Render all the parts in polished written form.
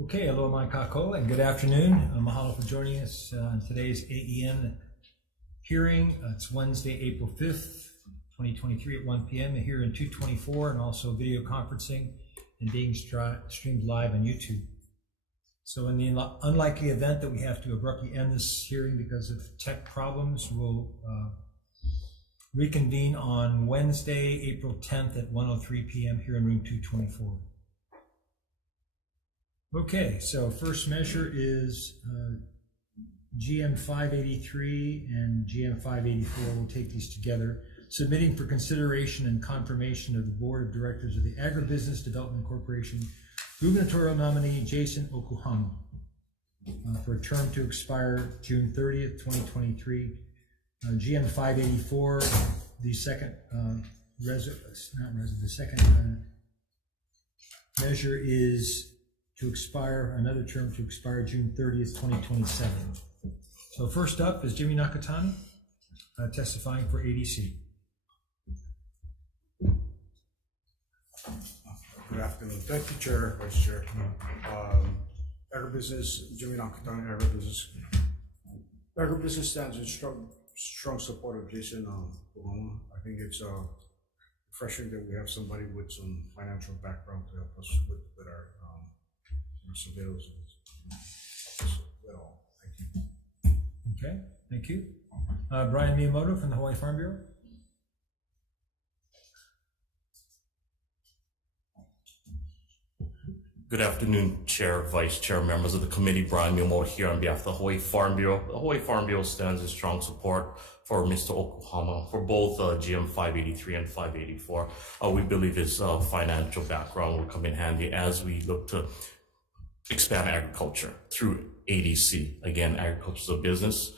Okay, aloha mai kako, and good afternoon. Mahalo for joining us on today's AEN hearing. It's Wednesday, April 5th, 2023 at 1 p.m. here in 224, and also video conferencing and being streamed live on YouTube. So in the unlikely event that we have to abruptly end this hearing because of tech problems, we'll reconvene on Wednesday, April 10th at 1:03 p.m. here in room 224. Okay, so first measure is GM 583 and GM 584. We'll take these together. Submitting for consideration and confirmation of the Board of Directors of the Agribusiness Development Corporation gubernatorial nominee Jason Okuhama for a term to expire June 30th, 2023. GM 584, the second measure is to expire, another term to expire June 30th, 2027. So first up is Jimmy Nakatani, testifying for ADC. Good afternoon. Thank you, Chair, Vice Chair. Agribusiness, Jimmy Nakatani, Agribusiness. Agribusiness stands in strong support of Jason Okuhama. I think it's refreshing that we have somebody with some financial background to help us with our surveillance. Thank you. Okay, thank you. Brian Miyamoto from the Hawaii Farm Bureau. Good afternoon, Chair, Vice Chair, members of the committee. Brian Miyamoto here on behalf of the Hawaii Farm Bureau. The Hawaii Farm Bureau stands in strong support for Mr. Okuhama for both GM 583 and 584. We believe his financial background will come in handy as we look to expand agriculture through ADC. Again, agriculture is a business.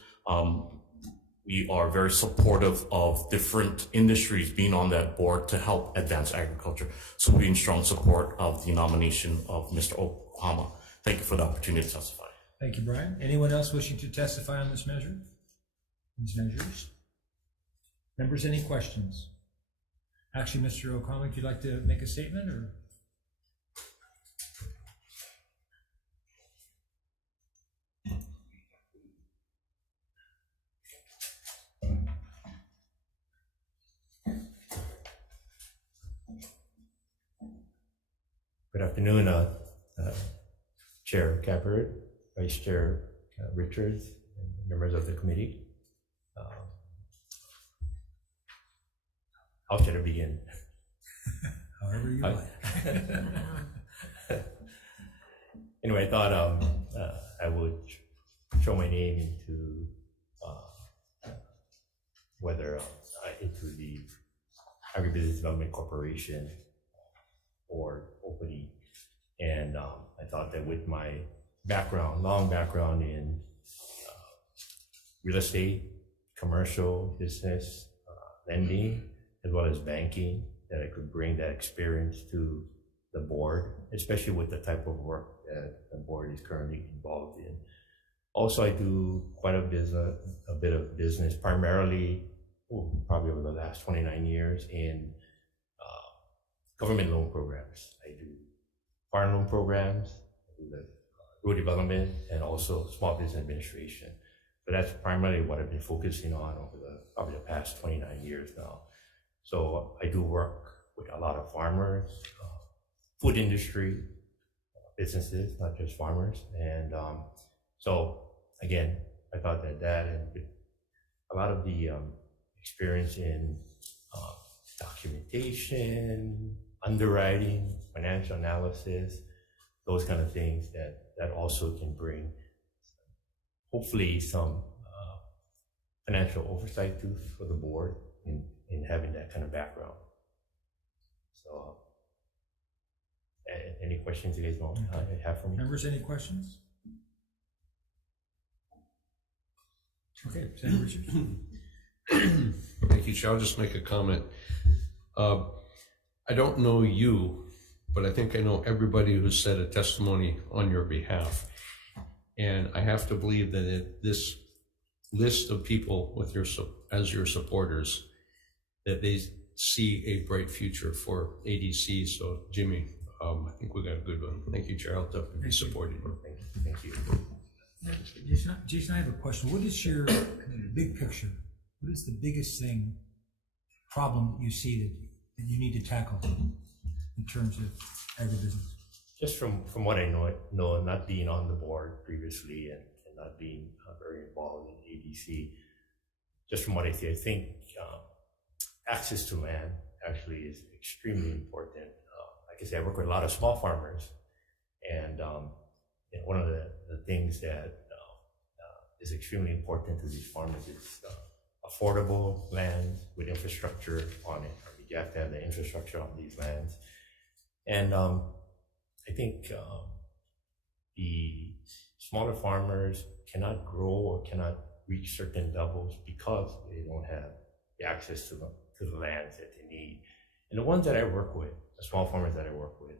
We are very supportive of different industries being on that board to help advance agriculture. So we're in strong support of the nomination of Mr. Okuhama. Thank you for the opportunity to testify. Thank you, Brian. Anyone else wishing to testify on this measure? These measures? Members, any questions? Actually, Mr. Okuhama, if you'd like to make a statement, or? Good afternoon, Chair Capert, Vice Chair Richards, and members of the committee. How should I begin? However you like. Anyway, I thought I would show my name into into the Agribusiness Development Corporation or opening, and I thought that with my long background in real estate, commercial business, lending, as well as banking, that I could bring that experience to the board, especially with the type of work that the board is currently involved in. Also, I do quite a bit of business, primarily, probably over the last 29 years in government loan programs. I do farm loan programs, I do the rural development, and also small business administration. So that's primarily what I've been focusing on over probably the past 29 years now. So I do work with a lot of farmers, food industry, businesses, not just farmers. And so again, I thought that and with a lot of the experience in documentation, underwriting, financial analysis, those kind of things that also can bring hopefully some financial oversight too for the board in having that kind of background. So any questions you guys want to have for me? Members, any questions? Okay, Senator Richards. Thank you, Chair. I'll just make a comment. I don't know you, but I think I know everybody who said a testimony on your behalf. And I have to believe that this list of people as your supporters, that they see a bright future for ADC. So Jimmy, I think we got a good one. Thank you, Chair. I'll definitely support it. Thank you. Jason, I have a question. What is your big picture? What is the biggest problem you see that you need to tackle in terms of agribusiness? Just from what I know, not being on the board previously and not being very involved in ADC, just from what I see, I think access to land actually is extremely important. Like I say, I work with a lot of small farmers, and one of the things that is extremely important to these farmers is affordable land with infrastructure on it. I mean, you have to have the infrastructure on these lands. And I think the smaller farmers cannot grow or cannot reach certain levels because they don't have the access to the lands that they need. And the ones that I work with, the small farmers that I work with,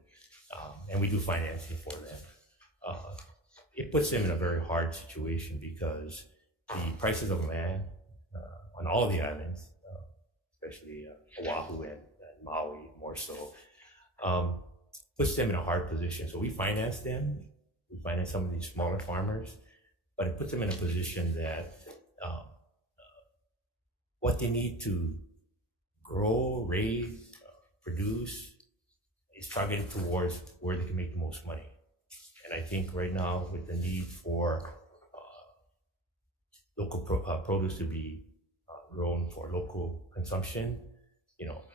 and we do financing for them, it puts them in a very hard situation because the prices of land on all of the islands, especially Oahu and Maui more so, puts them in a hard position. So we finance them, we finance some of these smaller farmers, but it puts them in a position that what they need to grow, raise, produce is targeted towards where they can make the most money. And I think right now, with the need for local produce to be grown for local consumption,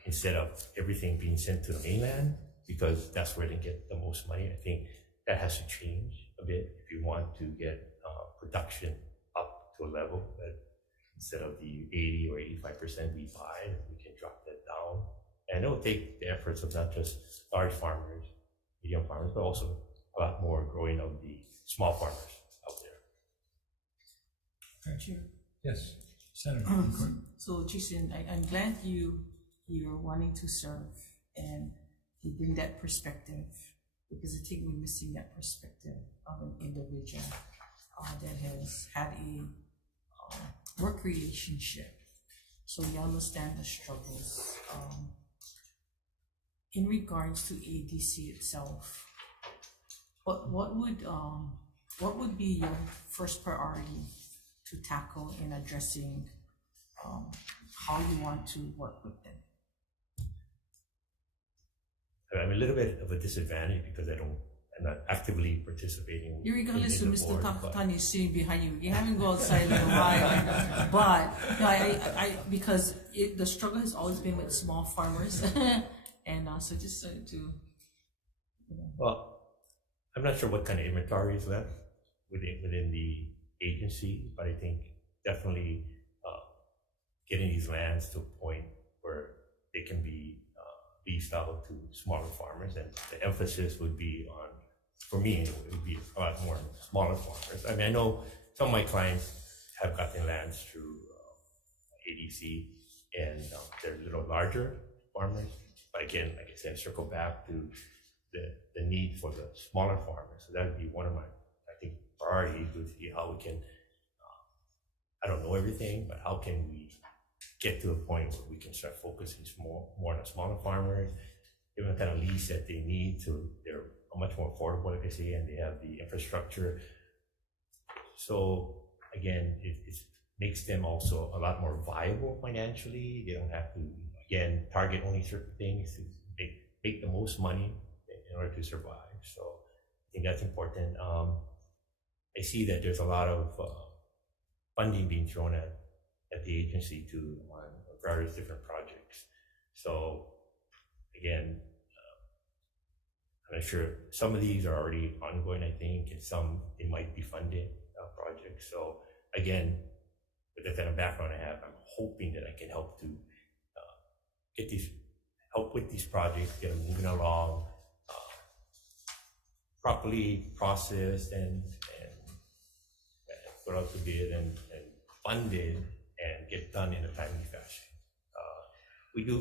instead of everything being sent to the mainland, because that's where they get the most money, I think that has to change a bit if you want to get production up to a level that instead of the 80 or 85% we buy, we can drop that down. And it will take the efforts of not just large farmers, medium farmers, but also a lot more growing of the small farmers out there. Chair. Yes, Senator. So Jason, I'm glad you're wanting to serve and you bring that perspective, because I think we're missing that perspective of an individual that has had a work relationship. So you understand the struggles. In regards to ADC itself, what would be your first priority to tackle in addressing how you want to work with them? I'm a little bit of a disadvantage because I'm not actively participating. You're regardless in to the Mr. board, Takatani sitting behind you. You haven't gone outside in a while, but no, I because the struggle has always been with small farmers, and so just to. Well, I'm not sure what kind of inventory is left within the agency, but I think definitely getting these lands to a point where they can be leased out to smaller farmers, and the emphasis would be on, for me, it would be a lot more smaller farmers. I mean, I know some of my clients have gotten lands through ADC, and they're a little larger farmers, but again, like I said, circle back to the need for the smaller farmers. So that would be one of my, I think, priorities, would see how we can, I don't know everything, but how can we get to a point where we can start focusing more on the smaller farmers, give them the kind of lease that they need, so they're much more affordable, like I say, and they have the infrastructure. So again, it makes them also a lot more viable financially. They don't have to, again, target only certain things to make the most money in order to survive. So I think that's important. I see that there's a lot of funding being thrown at the agency to on various different projects. So again, I'm not sure, some of these are already ongoing, I think, and some they might be funded projects. So again, with the kind of background I have, I'm hoping that I can help to help with these projects, get them moving along, properly processed and put out to bid and funded and get done in a timely fashion.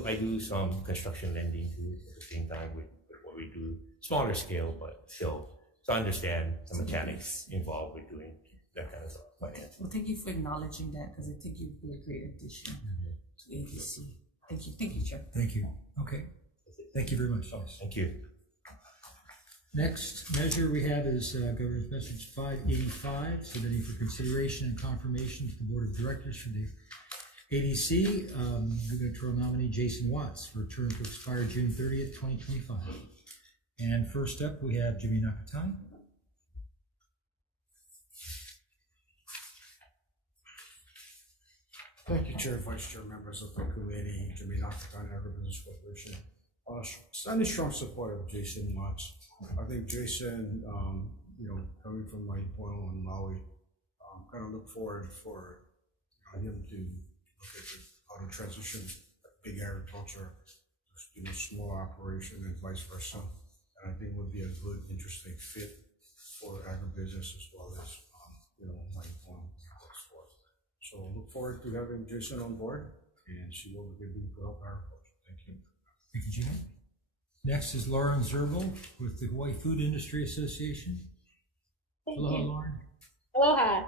I do some construction lending too at the same time with what we do, smaller scale, but still to understand the mechanics involved with doing that kind of stuff. Well, thank you for acknowledging that, because I think you've been a great addition to ADC. Thank you, Chair. Thank you. Okay. Thank you very much. Thank you. Next measure we have is Governor's Message 585, submitting for consideration and confirmation to the Board of Directors for the ADC, gubernatorial nominee Jason Watts for a term to expire June 30th, 2025. And first up, we have Jimmy Nakatani. Thank you, Chair, Vice Chair, members of the committee, Jimmy Nakatani, Agribusiness Corporation. Standing strong support of Jason Watts. I think Jason, coming from my point on Maui, kind of look forward for him to look at how to transition big agriculture to small operation and vice versa. And I think would be a good, interesting fit for agribusiness as well as, my point. So look forward to having Jason on board and see what we can do to help agriculture. Thank you. Thank you, Jimmy. Next is Lauren Zerbel with the Hawaii Food Industry Association. Aloha, Lauren. Aloha.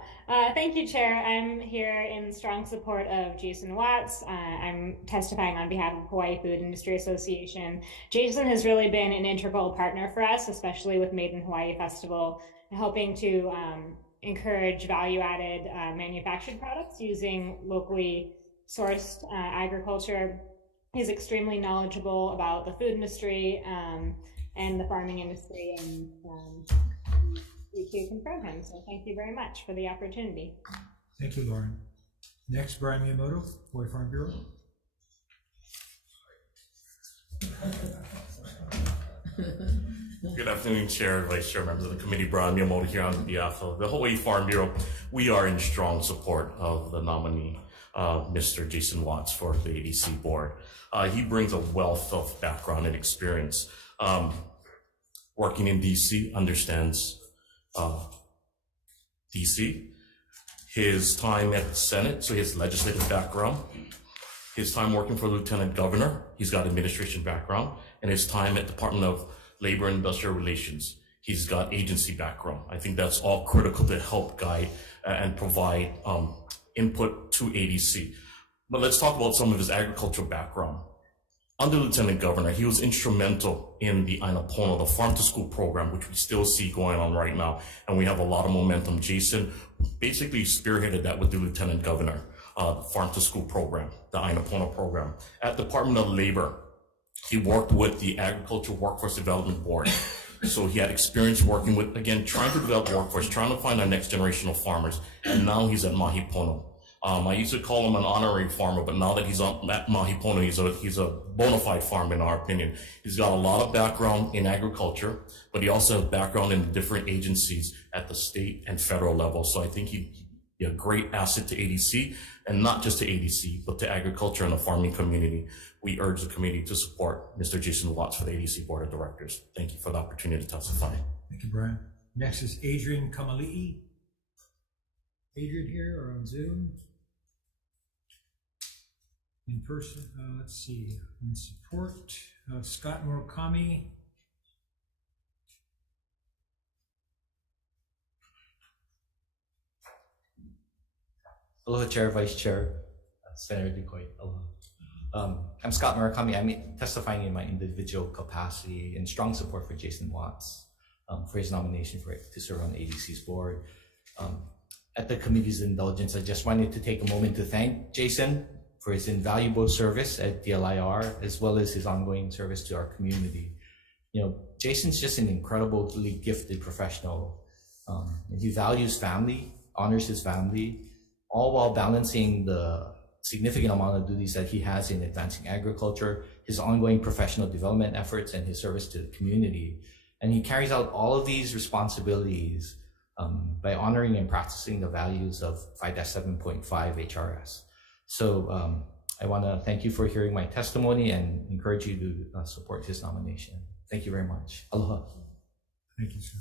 Thank you, Chair. I'm here in strong support of Jason Watts. I'm testifying on behalf of Hawaii Food Industry Association. Jason has really been an integral partner for us, especially with Made in Hawaii Festival, helping to encourage value-added manufactured products using locally sourced agriculture. He's extremely knowledgeable about the food industry and the farming industry, and we can confirm him. So thank you very much for the opportunity. Thank you, Lauren. Next, Brian Miyamoto, Hawaii Farm Bureau. Good afternoon, Chair, Vice Chair, members of the committee. Brian Miyamoto here on behalf of the Hawaii Farm Bureau. We are in strong support of the nominee, Mr. Jason Watts, for the ADC board. He brings a wealth of background and experience. Working in DC, understands DC. His time at the Senate, so his legislative background. His time working for Lieutenant Governor, he's got administration background. And his time at Department of Labor and Industrial Relations, he's got agency background. I think that's all critical to help guide and provide input to ADC. But let's talk about some of his agricultural background. Under Lieutenant Governor, he was instrumental in the Aina Pono, the Farm to School program, which we still see going on right now. And we have a lot of momentum. Jason basically spearheaded that with the Lieutenant Governor, the Farm to School program, the Aina Pono program. At Department of Labor, he worked with the Agriculture Workforce Development Board. So he had experience working with, again, trying to develop workforce, trying to find our next generation of farmers. And now he's at Mahi Pono. I used to call him an honorary farmer, but now that he's at Mahi Pono, he's a bona fide farmer in our opinion. He's got a lot of background in agriculture, but he also has background in different agencies at the state and federal level. So I think he'd be a great asset to ADC, and not just to ADC, but to agriculture and the farming community. We urge the committee to support Mr. Jason Watts for the ADC Board of Directors. Thank you for the opportunity to testify. Thank you, Brian. Next is Adrian Kamali'i. Adrian here or on Zoom? In person, let's see, in support of Scott Murakami. Aloha, Chair, Vice Chair, Senator Ducoit. Aloha. I'm Scott Murakami. I'm testifying in my individual capacity in strong support for Jason Watts for his nomination to serve on the ADC's board. At the committee's indulgence, I just wanted to take a moment to thank Jason for his invaluable service at DLIR, as well as his ongoing service to our community. Jason's just an incredibly gifted professional. And he values family, honors his family, all while balancing the significant amount of duties that he has in advancing agriculture, his ongoing professional development efforts, and his service to the community. And he carries out all of these responsibilities by honoring and practicing the values of 5-7.5 HRS. So I want to thank you for hearing my testimony and encourage you to support his nomination. Thank you very much. Aloha. Thank you, sir.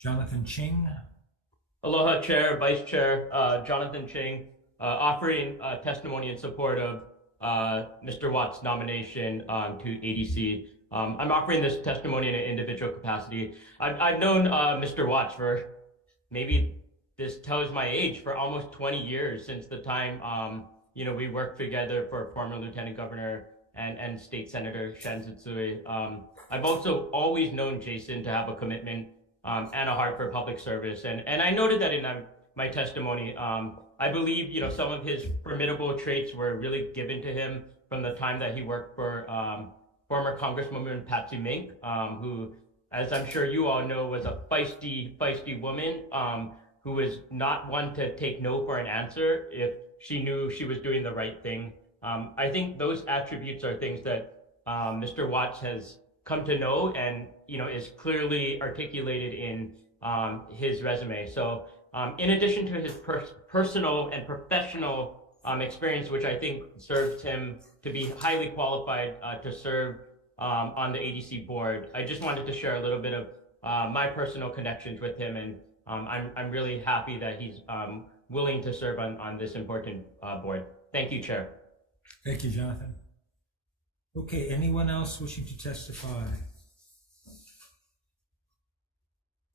Jonathan Ching. Aloha, Chair, Vice Chair, Jonathan Ching, offering testimony in support of Mr. Watt's nomination to ADC. I'm offering this testimony in an individual capacity. I've known Mr. Watts for maybe, this tells my age, for almost 20 years, since the time we worked together for former Lieutenant Governor and State Senator Shen Tsutsui. I've also always known Jason to have a commitment and a heart for public service. And I noted that in my testimony. I believe, some of his formidable traits were really given to him from the time that he worked for former Congresswoman Patsy Mink, who, as I'm sure you all know, was a feisty woman who was not one to take no for an answer if she knew she was doing the right thing. I think those attributes are things that Mr. Watts has come to know and, is clearly articulated in his resume. So in addition to his personal and professional experience, which I think served him to be highly qualified to serve on the ADC board, I just wanted to share a little bit of my personal connections with him, and I'm really happy that he's willing to serve on this important board. Thank you, Chair. Thank you, Jonathan. Okay, anyone else wishing to testify?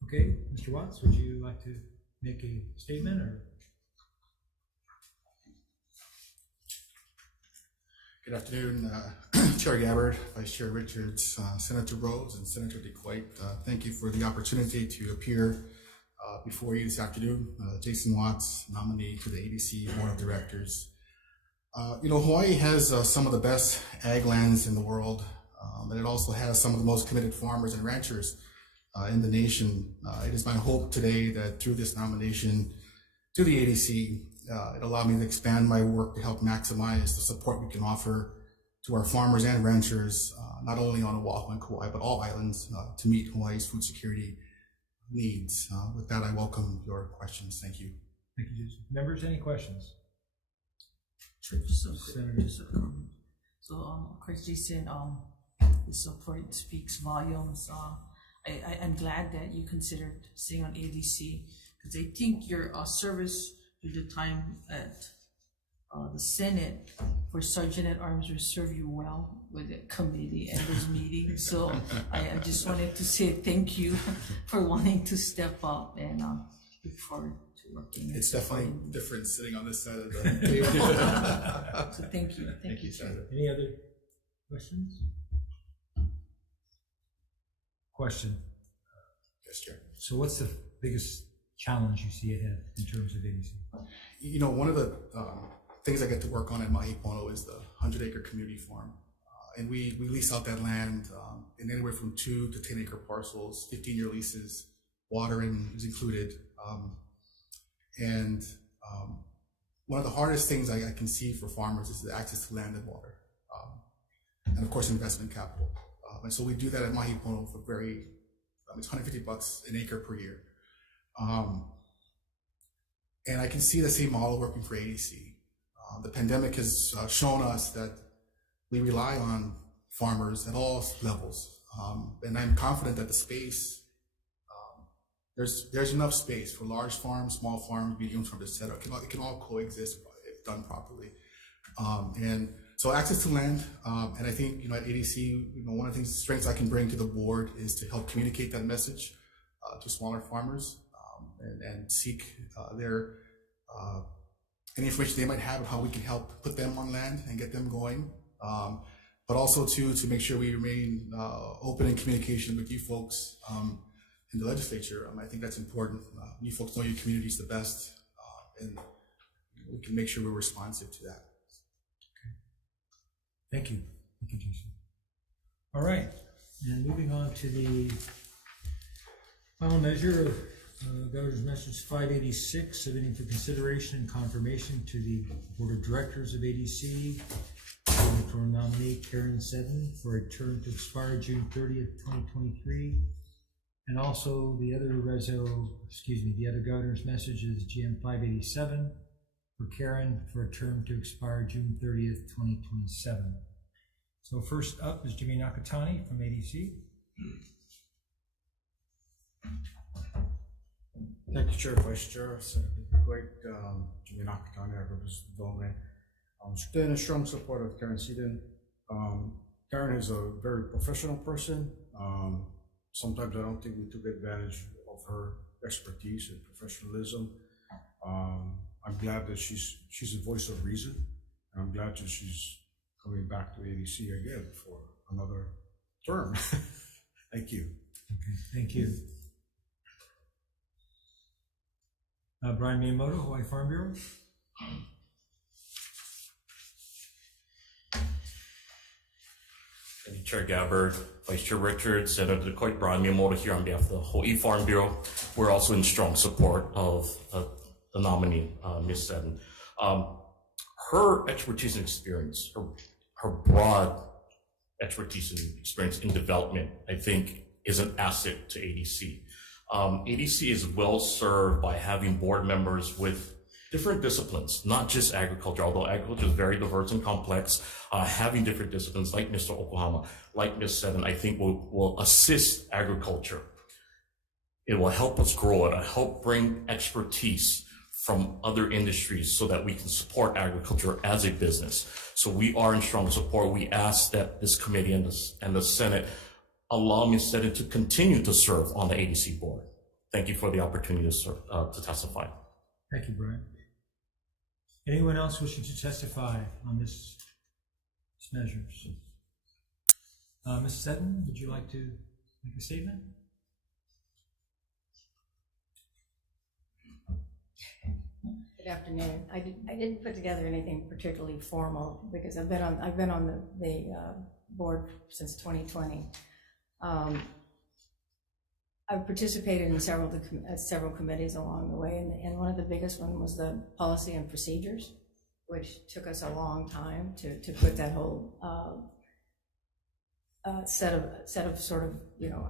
Okay, Mr. Watts, would you like to make a statement or? Good afternoon, Chair Gabbard, Vice Chair Richards, Senator Rhodes, and Senator DeQuaite. Thank you for the opportunity to appear before you this afternoon. Jason Watts, nominee to the ADC Board of Directors. Hawaii has some of the best ag lands in the world, and it also has some of the most committed farmers and ranchers in the nation. It is my hope today that through this nomination to the ADC, it allowed me to expand my work to help maximize the support we can offer to our farmers and ranchers, not only on Oahu and Kauai, but all islands, to meet Hawaii's food security needs. With that, I welcome your questions. Thank you. Thank you, Jason. Members, any questions? Sure, just a comment. So, of course, Jason, the support speaks volumes. I'm glad that you considered staying on ADC, because I think your service through the time at the Senate for Sergeant at Arms will serve you well with the committee and those meetings. So I just wanted to say thank you for wanting to step up, and look forward to working. It's definitely different sitting on this side of the table. So thank you. Thank you, Senator. Any other questions? Question. Yes, Chair. So what's the biggest challenge you see ahead in terms of ADC? One of the things I get to work on at Mahipono is the 100-acre community farm. And we lease out that land in anywhere from 2 to 10-acre parcels, 15-year leases, watering is included. One of the hardest things I can see for farmers is the access to land and water, and of course investment capital. And so we do that at Mahipono for it's $150 an acre per year. And I can see the same model working for ADC. The pandemic has shown us that we rely on farmers at all levels. And I'm confident that the space, there's enough space for large farms, small farms, medium farms, et cetera. It can all coexist if done properly. And so access to land, and I think, at ADC, one of the strengths I can bring to the board is to help communicate that message to smaller farmers, and seek any information they might have of how we can help put them on land and get them going. But also to make sure we remain open in communication with you folks in the legislature. I think that's important. You folks know your communities the best, and we can make sure we're responsive to that. Thank you. Thank you, Jason. All right, and moving on to the final measure of Governor's Message 586, submitting for consideration and confirmation to the Board of Directors of ADC for nominee Karen Seddon for a term to expire June 30th, 2023. And also the other Governor's Message is GM 587 for Karen for a term to expire June 30th, 2027. So first up is Jimmy Nakatani from ADC. Thank you, Chair, Vice Chair, Senator DeQuaite, Jimmy Nakatani, I represent Dome. Stood in strong support of Karen Seddon. Karen is a very professional person. Sometimes I don't think we took advantage of her expertise and professionalism. I'm glad that she's a voice of reason, and I'm glad that she's coming back to ADC again for another term. Thank you. Okay, thank you. Brian Miyamoto, Hawaii Farm Bureau. Thank you, Chair Gabbard, Vice Chair Richards, Senator DeCoit, Brian Miyamoto here on behalf of the Hawaii Farm Bureau. We're also in strong support of the nominee, Ms. Seddon. Her expertise and experience, her broad expertise and experience in development, I think, is an asset to ADC. ADC is well served by having board members with different disciplines, not just agriculture, although agriculture is very diverse and complex. Having different disciplines like Mr. Okuhama, like Ms. Seddon, I think will assist agriculture. It will help us grow. It'll help bring expertise from other industries so that we can support agriculture as a business. So we are in strong support. We ask that this committee and the Senate allow Ms. Seddon to continue to serve on the ADC board. Thank you for the opportunity to serve, to testify. Thank you, Brian. Anyone else wishing to testify on this measures? Ms. Seddon, would you like to make a statement? Good afternoon. I didn't put together anything particularly formal because I've been on the board since 2020. I've participated in several committees along the way, and one of the biggest one was the policy and procedures, which took us a long time to put that whole set of sort of, you know,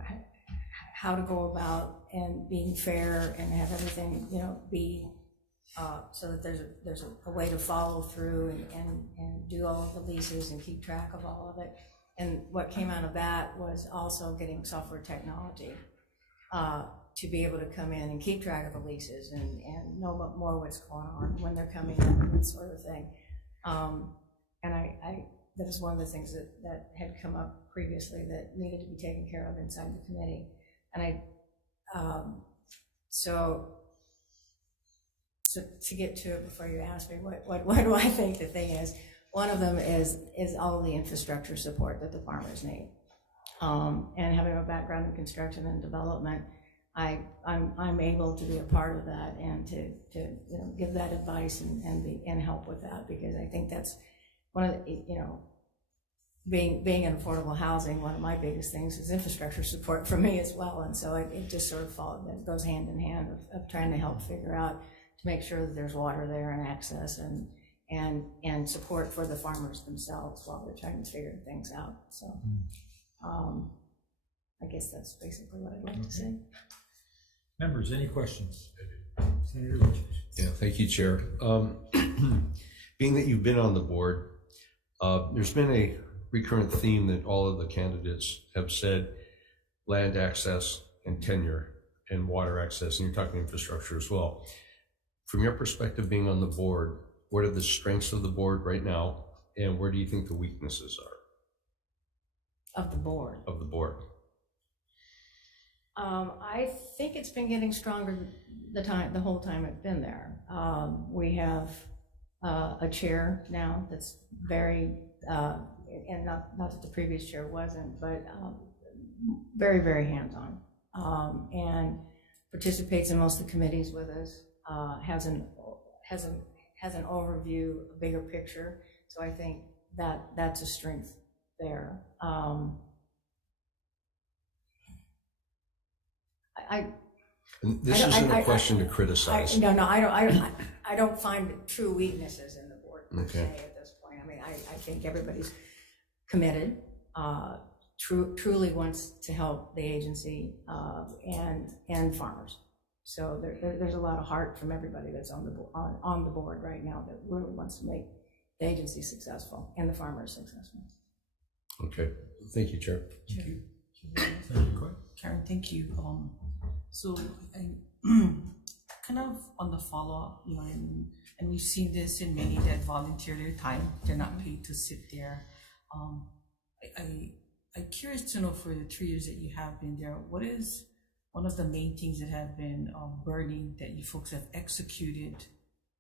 how to go about and being fair and have everything, you know, be so that there's a way to follow through and do all of the leases and keep track of all of it. And what came out of that was also getting software technology to be able to come in and keep track of the leases and know more what's going on when they're coming in and that sort of thing. And that was one of the things that had come up previously that needed to be taken care of inside the committee. And so to get to it before you ask me, what do I think the thing is? One of them is all of the infrastructure support that the farmers need. And having a background in construction and development, I'm able to be a part of that and to you know, give that advice and help with that, because I think that's one of the, you know, being in affordable housing, one of my biggest things is infrastructure support for me as well. And so it just sort of it goes hand in hand of trying to help figure out to make sure that there's water there and access and support for the farmers themselves while they're trying to figure things out. So I guess that's basically what I'd like to say. Members, any questions? Senator Richards. Yeah, thank you, Chair. Being that you've been on the board, there's been a recurrent theme that all of the candidates have said: land access and tenure and water access, and you're talking infrastructure as well. From your perspective, being on the board, what are the strengths of the board right now, and where do you think the weaknesses are? Of the board? Of the board. I think it's been getting stronger the whole time it's been there. We have a chair now that's very, and not that the previous chair wasn't, but very, very hands-on, and participates in most of the committees with us. Has an overview, a bigger picture. So I think that's a strength there. And this isn't a question to criticize. No, I don't find true weaknesses in the board per se at this point. I mean, I think everybody's committed, truly wants to help the agency and farmers. So there's a lot of heart from everybody that's on the board right now that really wants to make the agency successful and the farmers successful. Okay, thank you, Chair. Thank you. Karen, thank you. So I kind of on the follow-up, you know, and we've seen this in many that volunteer their time. They're not paid to sit there. I'm curious to know, for the 3 years that you have been there, what is one of the main things that have been burning that you folks have executed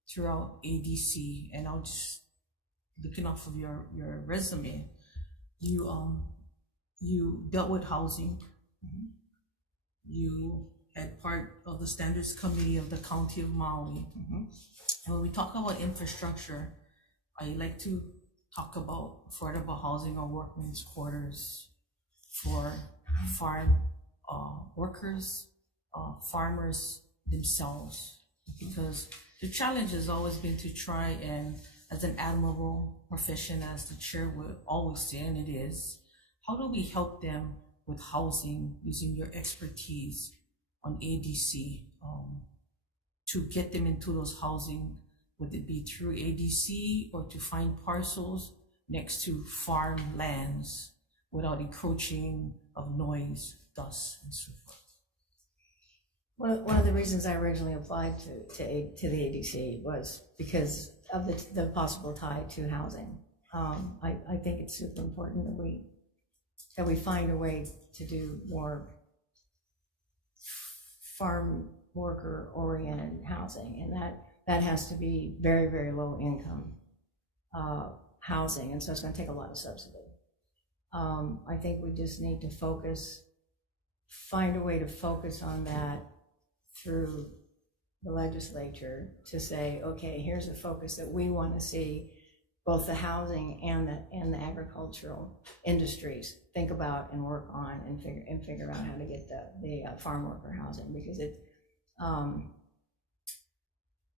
throughout ADC? And I'll just, looking off of your resume, you dealt with housing, You had part of the Standards Committee of the County of Maui. And when we talk about infrastructure, I like to talk about affordable housing or workmen's quarters for farm workers, farmers themselves, because the challenge has always been to try and, as an admirable profession, as the chair would always say, and it is, how do we help them with housing using your expertise on ADC to get them into those housing, whether it be through ADC or to find parcels next to farm lands without encroaching of noise, dust, and so forth. One of the reasons I originally applied to the ADC was because of the possible tie to housing. I think it's super important that we find a way to do more farm worker oriented housing, and that has to be very, very low income housing, and so it's going to take a lot of subsidy. I think we just need to find a way to focus on that through the legislature to say, okay, here's a focus that we want to see both the housing and the agricultural industries think about and work on and figure out how to get the farm worker housing, because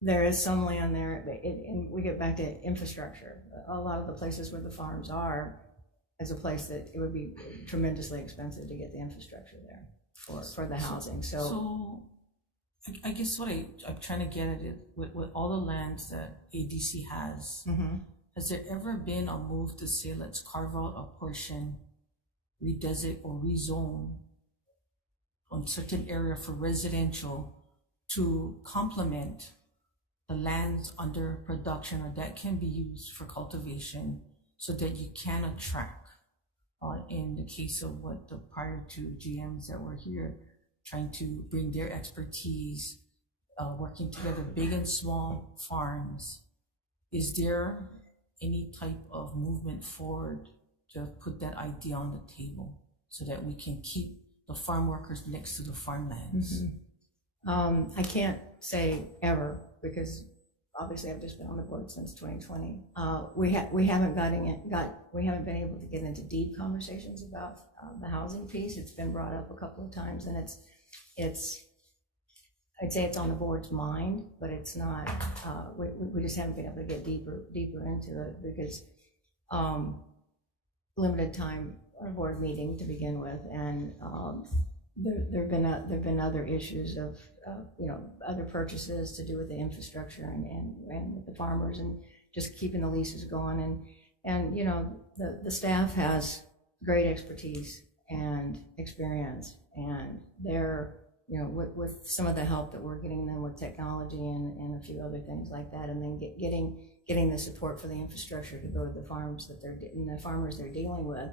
there is some land there, and we get back to infrastructure. A lot of the places where the farms are is a place that it would be tremendously expensive to get the infrastructure there for the housing. So I guess what I'm trying to get at it with all the lands that ADC has there ever been a move to say, let's carve out a portion, redesignate or rezone on certain area for residential to complement the lands under production or that can be used for cultivation, so that you can attract, in the case of what the prior two GMs that were here, trying to bring their expertise, working together, big and small farms. Is there any type of movement forward to put that idea on the table so that we can keep the farm workers next to the farmlands? I can't say ever, because obviously I've just been on the board since 2020. We haven't been able to get into deep conversations about the housing piece. It's been brought up a couple of times, and I'd say it's on the board's mind, but it's not. We just haven't been able to get deeper into it because limited time on a board meeting to begin with, and there've been other issues of other purchases to do with the infrastructure and with the farmers and just keeping the leases going, and the staff has great expertise and experience, and they're with some of the help that we're getting them with technology and a few other things like that, and then getting the support for the infrastructure to go to the farms the farmers they're dealing with,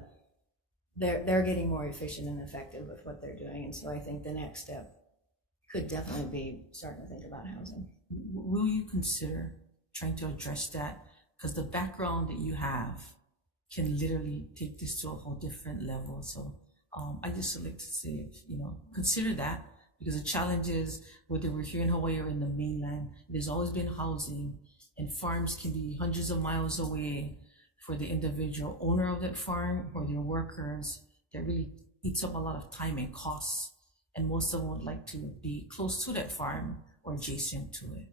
they're getting more efficient and effective with what they're doing. And so I think the next step could definitely be starting to think about housing. Will you consider trying to address that? Because the background that you have can literally take this to a whole different level. So I just like to say, consider that, because the challenge is, whether we're here in Hawaii or in the mainland, there's always been housing, and farms can be hundreds of miles away for the individual owner of that farm or their workers. That really eats up a lot of time and costs, and most of them would like to be close to that farm or adjacent to it.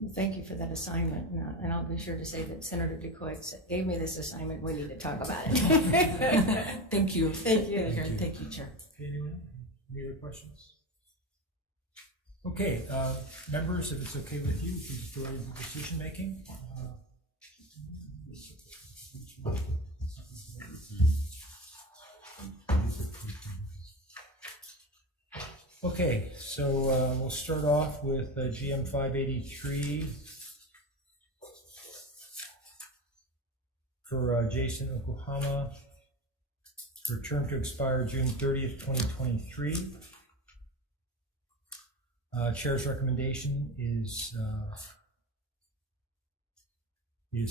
Well, thank you for that assignment, and I'll be sure to say that Senator DeCoit gave me this assignment. We need to talk about it. Thank you. Thank you. Thank you, Chair. Anyone? Any other questions? Okay, members, if it's okay with you, please go into decision making. Okay, so we'll start off with GM 583 for Jason Yokohama, for term to expire June 30th, 2023. Chair's recommendation is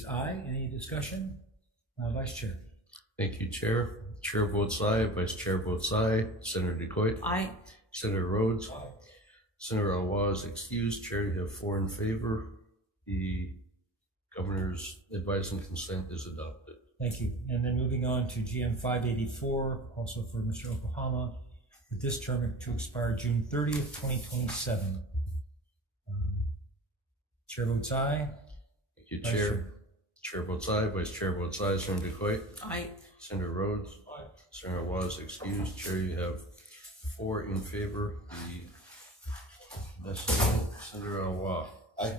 aye. Any discussion? Vice Chair. Thank you, Chair. Chair votes aye, Vice Chair votes aye. Senator DeCoit? Aye. Senator Rhodes? Senator Alwa is excused. Chair, you have 4 in favor. The Governor's advice and consent is adopted. Thank you. And then moving on to GM 584, also for Mr. Oklahoma, with this term to expire June 30th, 2027. Chair votes aye. Thank you, Vice Chair. Chair votes aye, Vice Chair votes aye. Senator DeCoit? Aye. Senator Rhodes? Senator Alwa is excused. Chair, you have 4 in favor. Senator Alwa. Aye.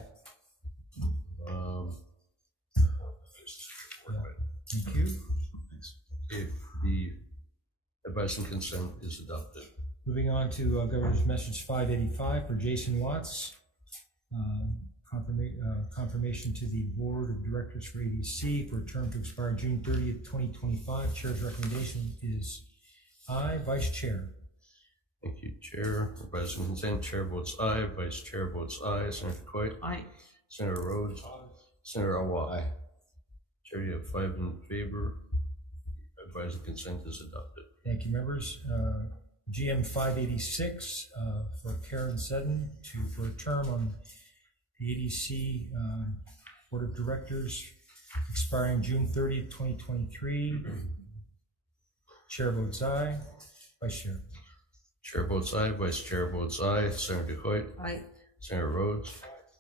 Thank you. Okay, the advice and consent is adopted. Moving on to Governor's Message 585 for Jason Watts. Confirmation to the Board of Directors for ADC for a term to expire June 30th, 2025. Chair's recommendation is aye. Vice Chair. Thank you, Chair. Advice and consent. Chair votes aye. Vice Chair votes aye. Senator DeCoit? Aye. Senator Rhodes? Senator Alwa? Aye. Chair, you have 5 in favor. Advice and consent is adopted. Thank you, members. GM 586 for Karen Seddon for a term on the ADC Board of Directors expiring June 30th, 2023. Chair votes aye. Vice Chair. Chair votes aye. Vice Chair votes aye. Senator DeCoit? Aye. Senator Rhodes?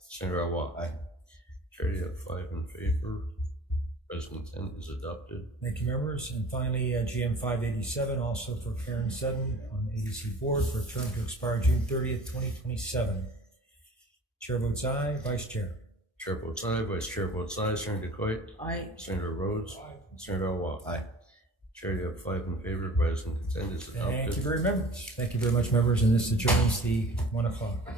Senator Alwa? Aye. Chair, you have 5 in favor. Advice and consent is adopted. Thank you, members. And finally, GM 587, also for Karen Seddon on the ADC Board for a term to expire June 30th, 2027. Chair votes aye. Vice Chair. Chair votes aye. Vice Chair votes aye. Senator DeCoit? Aye. Senator Rhodes? Senator Alwa? Aye. Chair, you have 5 in favor. Advice and consent is adopted. Thank you very much. Thank you very much, members. And this adjourns the 1 o'clock.